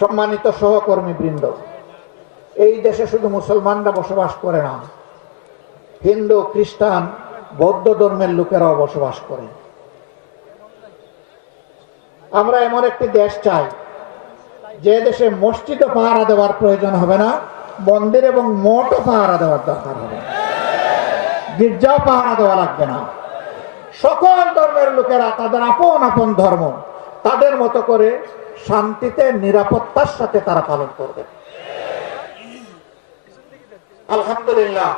সম্মানিত সহকর্মী বৃন্দ এই দেশে শুধু মুসলমানরা বসবাস করে না হিন্দু খ্রিস্টান বৌদ্ধ ধর্মের লোকেরাও বসবাস করে আমরা এমন একটি দেশ চাই যে দেশে মসজিদ পাহারা দেওয়ার প্রয়োজন হবে না মন্দির এবং ও পাহারা দেওয়ার দরকার হবে গির্জাও পাহারা দেওয়া লাগবে না সকল ধর্মের লোকেরা তাদের আপন আপন ধর্ম তাদের মতো করে শান্তিতে নিরাপত্তার সাথে তারা পালন করবে আলহামদুলিল্লাহ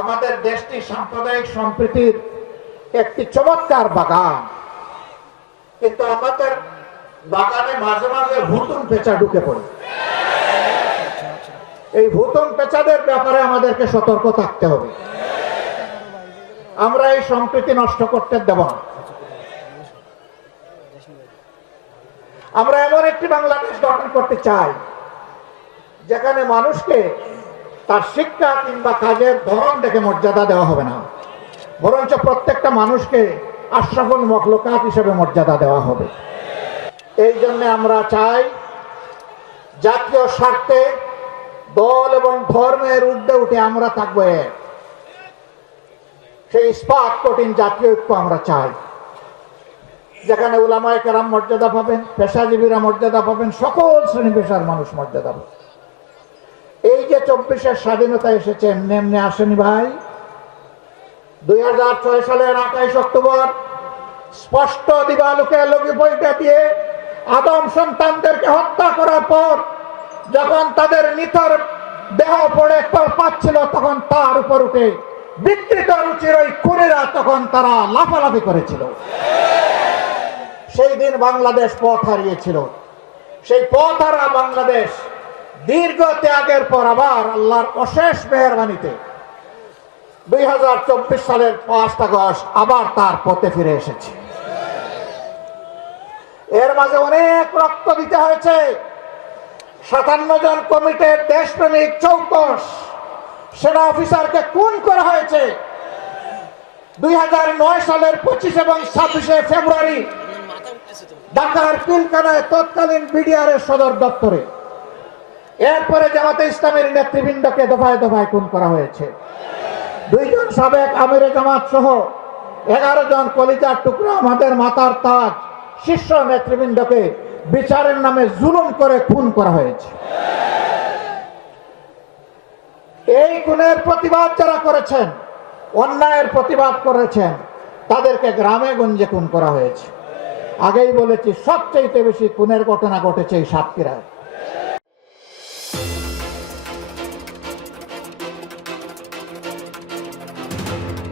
আমাদের দেশটি সাম্প্রদায়িক সম্প্রীতির একটি চমৎকার বাগান কিন্তু আমাদের বাগানে মাঝে মাঝে হুতুম পেঁচা ঢুকে পড়ে এই ভূতন পেঁচাদের ব্যাপারে আমাদেরকে সতর্ক থাকতে হবে আমরা এই সম্প্রীতি নষ্ট করতে দেব না আমরা এমন একটি বাংলাদেশ গঠন করতে চাই যেখানে মানুষকে তার শিক্ষা কিংবা কাজের ধরন দেখে মর্যাদা দেওয়া হবে না বরঞ্চ প্রত্যেকটা মানুষকে আশ্রাফুল মখলকাত হিসেবে মর্যাদা দেওয়া হবে এই জন্য আমরা চাই জাতীয় স্বার্থে দল এবং ধর্মের ঊর্ধ্বে উঠে আমরা থাকবো সেই ইস্পাত কঠিন জাতীয় ঐক্য আমরা চাই যেখানে ওলামায় কেরাম মর্যাদা পাবেন পেশাজীবীরা মর্যাদা পাবেন সকল শ্রেণী পেশার মানুষ মর্যাদা পাবেন এই যে চব্বিশের স্বাধীনতা এসেছে এমনি এমনি আসেনি ভাই দুই হাজার ছয় সালের আঠাইশ অক্টোবর স্পষ্ট দিবালুকে লগি বইটা দিয়ে আদম সন্তানদেরকে হত্যা করার পর যখন তাদের নিতর দেহ পড়ে পাচ্ছিল তখন তার উপর উঠে বিকৃত রুচির ওই কুড়িরা তখন তারা লাফালাফি করেছিল সেই দিন বাংলাদেশ পথ হারিয়েছিল সেই পথ হারা বাংলাদেশ দীর্ঘ ত্যাগের পর আবার আল্লাহর অশেষ মেহরবানিতে দুই হাজার চব্বিশ সালের পাঁচ আগস্ট আবার তার পথে ফিরে এসেছে এর মাঝে অনেক রক্ত দিতে হয়েছে সাতান্ন জন কমিটির দেশপ্রেমিক চৌকস সেনা অফিসারকে খুন করা হয়েছে দুই সালের পঁচিশ এবং ছাব্বিশে ফেব্রুয়ারি ঢাকার পিলকানায় তৎকালীন বিডিআর সদর দপ্তরে এরপরে জামাতে ইসলামের নেতৃবৃন্দকে দফায় দফায় খুন করা হয়েছে দুইজন সাবেক আমির জামাত সহ এগারো জন কলিজার টুকরা আমাদের মাতার তাজ শীর্ষ নেতৃবৃন্দকে বিচারের নামে জুলুম করে খুন করা হয়েছে এই খুনের প্রতিবাদ যারা করেছেন অন্যায়ের প্রতিবাদ করেছেন তাদেরকে গ্রামে গঞ্জে খুন করা হয়েছে আগেই বলেছি সবচেয়ে বেশি খুনের ঘটনা ঘটেছে এই সাতক্ষীরায়